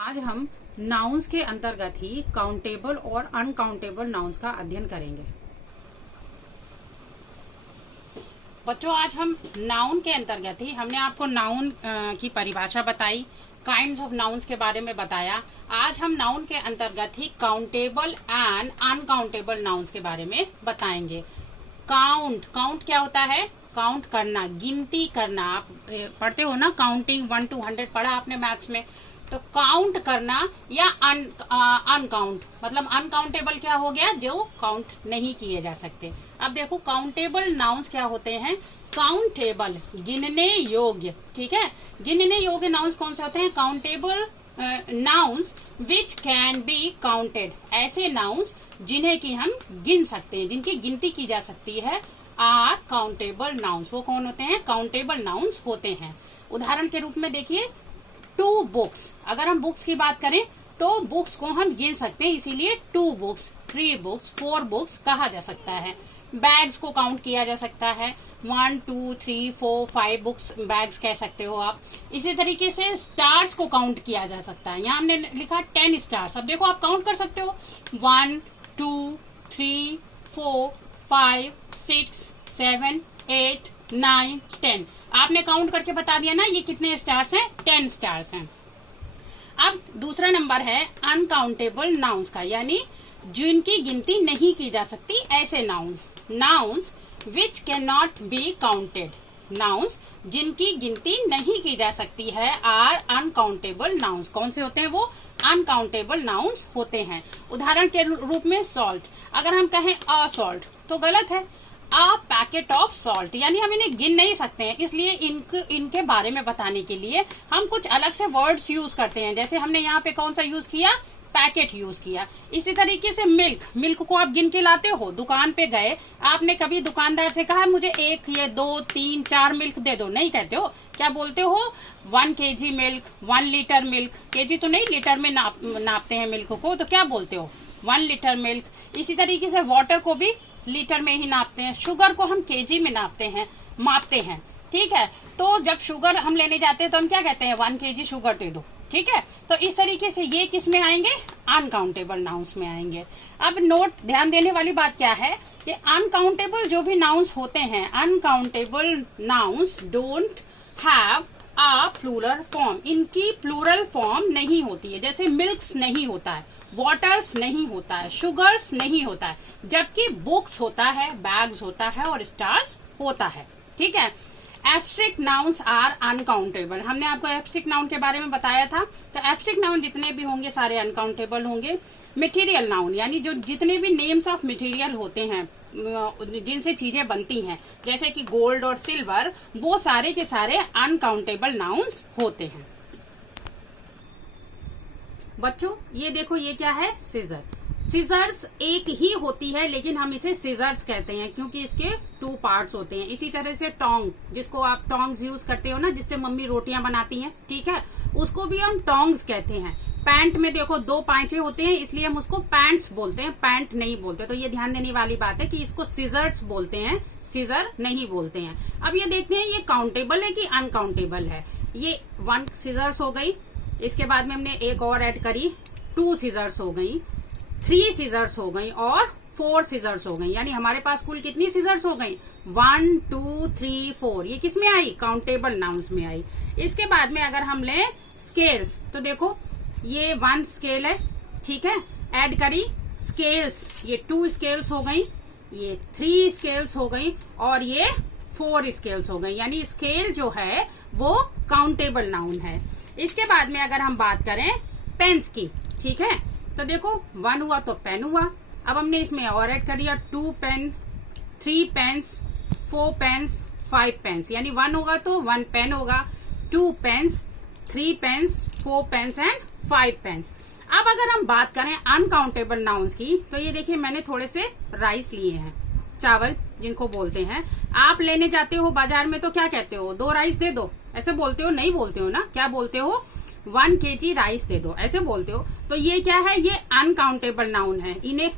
आज हम नाउन्स के अंतर्गत ही काउंटेबल और अनकाउंटेबल नाउन्स का अध्ययन करेंगे। बच्चों, आज हम नाउन के अंतर्गत ही हमने आपको नाउन की परिभाषा बताई, काइंड्स ऑफ नाउन्स के बारे में बताया। आज हम नाउन के अंतर्गत ही काउंटेबल एंड अनकाउंटेबल नाउन्स के बारे में बताएंगे। काउंट क्या होता है? काउंट करना, गिनती करना। आप पढ़ते हो ना, काउंटिंग 1 to 100 पढ़ा आपने मैथ्स में। तो काउंट करना या अनकाउंट, मतलब अनकाउंटेबल क्या हो गया? जो काउंट नहीं किए जा सकते। अब देखो, काउंटेबल नाउन्स क्या होते हैं? काउंटेबल, गिनने योग्य। ठीक है, गिनने योग्य नाउन्स कौन से होते हैं? Countable nouns which can be counted, ऐसे नाउन्स जिन्हें कि हम गिन सकते हैं, जिनकी गिनती की जा सकती है, आर काउंटेबल नाउन्स। वो कौन होते हैं? काउंटेबल नाउन्स होते हैं। उदाहरण के रूप में देखिए, 2 बुक्स। अगर हम बुक्स की बात करें तो बुक्स को हम गिन सकते हैं, इसीलिए 2 बुक्स, 3 बुक्स, 4 बुक्स कहा जा सकता है। बैग्स को काउंट किया जा सकता है, 1 2 3 4 5 बुक्स बैग्स कह सकते हो आप। इसी तरीके से स्टार्स को काउंट किया जा सकता है। यहाँ हमने लिखा 10 स्टार्स। अब देखो, आप काउंट कर सकते हो 1 2 3 4 5 6 7 8 9 10। आपने काउंट करके बता दिया ना ये कितने स्टार्स हैं? 10 स्टार्स हैं। अब दूसरा नंबर है अनकाउंटेबल नाउन्स का, यानी जिनकी गिनती नहीं की जा सकती, ऐसे nouns which can not be counted. Nouns जिनकी गिनती नहीं की जा सकती है आर अनकाउंटेबल नाउन्स। कौन से होते हैं वो? अनकाउंटेबल नाउन्स होते हैं। उदाहरण के रूप में सॉल्ट। अगर हम कहें अ सॉल्ट तो गलत है। अ पैकेट ऑफ सॉल्ट, यानी हम इन्हें गिन नहीं सकते हैं। इसलिए इनके बारे में बताने के लिए हम कुछ अलग से वर्ड्स यूज करते हैं। जैसे हमने यहाँ पे कौन सा यूज किया? पैकेट यूज किया। इसी तरीके से मिल्क को आप गिन के लाते हो। दुकान पे गए, आपने कभी दुकानदार से कहा मुझे 1 ये 2 3 4 मिल्क दे दो? नहीं कहते हो। क्या बोलते हो? 1 kg milk, 1 litre milk. KG तो नहीं, लीटर में नापते हैं मिल्क को, तो क्या बोलते हो? 1 लीटर मिल्क। इसी तरीके से वाटर को भी लीटर में ही नापते हैं। शुगर को हम केजी में मापते हैं। ठीक है, तो जब शुगर हम लेने जाते हैं तो हम क्या कहते हैं? 1 kg शुगर दे दो। ठीक है, तो इस तरीके से ये किस में आएंगे? अनकाउंटेबल नाउन्स में आएंगे। अब ध्यान देने वाली बात क्या है कि अनकाउंटेबल जो भी नाउन्स होते हैं, uncountable nouns don't have a plural form. इनकी प्लूरल फॉर्म नहीं होती है। जैसे मिल्क्स नहीं होता है, वाटर्स नहीं होता है, शुगर्स नहीं होता है, जबकि बुक्स होता है, बैग्स होता है और स्टार्स होता है। ठीक है, एब्स्ट्रैक्ट नाउन्स आर अनकाउंटेबल। हमने आपको एब्स्ट्रैक्ट नाउन के बारे में बताया था। तो एब्स्ट्रैक्ट नाउन जितने भी होंगे सारे अनकाउंटेबल होंगे। मटेरियल नाउन, यानी जो जितने भी नेम्स ऑफ मटेरियल होते हैं, जिनसे चीजें बनती हैं, जैसे कि गोल्ड और सिल्वर, वो सारे के सारे अनकाउंटेबल नाउन्स होते हैं। बच्चों, ये देखो, ये क्या है? सीजर। सीजर्स एक ही होती है, लेकिन हम इसे सीजर्स कहते हैं क्योंकि इसके 2 पार्ट्स होते हैं। इसी तरह से टोंग, जिसको आप टोंग्स यूज करते हो ना, जिससे मम्मी रोटियां बनाती हैं, ठीक है, उसको भी हम टोंग्स कहते हैं। पैंट में देखो 2 पांचे होते हैं, इसलिए हम उसको पैंट्स बोलते हैं, पैंट नहीं बोलते। तो ये ध्यान देने वाली बात है कि इसको सीजर्स बोलते हैं, सीजर नहीं बोलते हैं। अब ये देखते हैं ये काउंटेबल है कि अनकाउंटेबल है। ये 1 सीजर्स हो गई, इसके बाद में हमने एक और ऐड करी, 2 सीजर्स हो गई, 3 सीजर्स हो गई और 4 सीजर्स हो गई। यानी हमारे पास कुल कितनी सीजर्स हो गई? 1 2 3 4। ये किस में आई? काउंटेबल नाउन्स में आई। इसके बाद में अगर हम लें स्केल्स, तो देखो ये 1 स्केल है, ठीक है, ऐड करी स्केल्स, ये 2 स्केल्स हो गई, ये 3 स्केल्स हो गई और ये 4 स्केल्स हो गई। यानी स्केल जो है वो काउंटेबल नाउन है। इसके बाद में अगर हम बात करें पेन्स की, ठीक है, तो देखो 1 हुआ तो पेन हुआ। अब हमने इसमें और ऐड कर दिया 2 पेन, 3 पेन्स, 4 पेन्स, 5 पेन्स। यानी 1 होगा तो 1 पेन होगा, 2 pens, 3 pens, 4 pens and 5 pens. अब अगर हम बात करें अनकाउंटेबल नाउन्स की, तो ये देखिए मैंने थोड़े से राइस लिए हैं, चावल जिनको बोलते हैं। आप लेने जाते हो बाजार में तो क्या कहते हो? 2 राइस दे दो, ऐसे बोलते हो? नहीं बोलते हो ना। क्या बोलते हो? 1 kg राइस दे दो, ऐसे बोलते हो। तो ये क्या है? ये अनकाउंटेबल नाउन है। इन्हें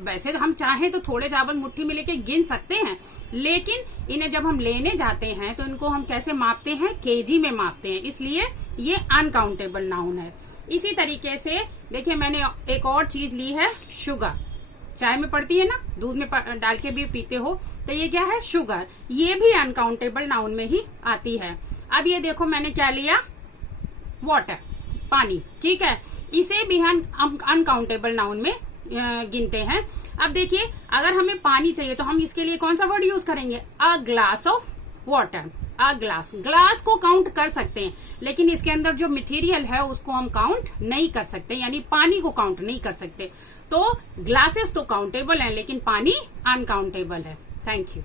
वैसे हम चाहें तो थोड़े चावल मुट्ठी में लेके गिन सकते हैं, लेकिन इन्हें जब हम लेने जाते हैं तो इनको हम कैसे मापते हैं? केजी में मापते हैं, इसलिए ये अनकाउंटेबल नाउन है। इसी तरीके से देखिए मैंने एक और चीज ली है, शुगर। चाय में पड़ती है ना, दूध में डाल के भी पीते हो, तो ये क्या है, शुगर। ये भी अनकाउंटेबल नाउन में ही आती है। अब ये देखो मैंने क्या लिया, वाटर, पानी, ठीक है, इसे भी हम अनकाउंटेबल नाउन में गिनते हैं। अब देखिए अगर हमें पानी चाहिए तो हम इसके लिए कौन सा वर्ड यूज करेंगे, a glass of water. A glass, glass को काउंट कर सकते हैं, लेकिन इसके अंदर जो मटेरियल है उसको हम काउंट नहीं कर सकते, यानी पानी को काउंट नहीं कर सकते। तो ग्लासेस तो काउंटेबल है, लेकिन पानी अनकाउंटेबल है। Thank you.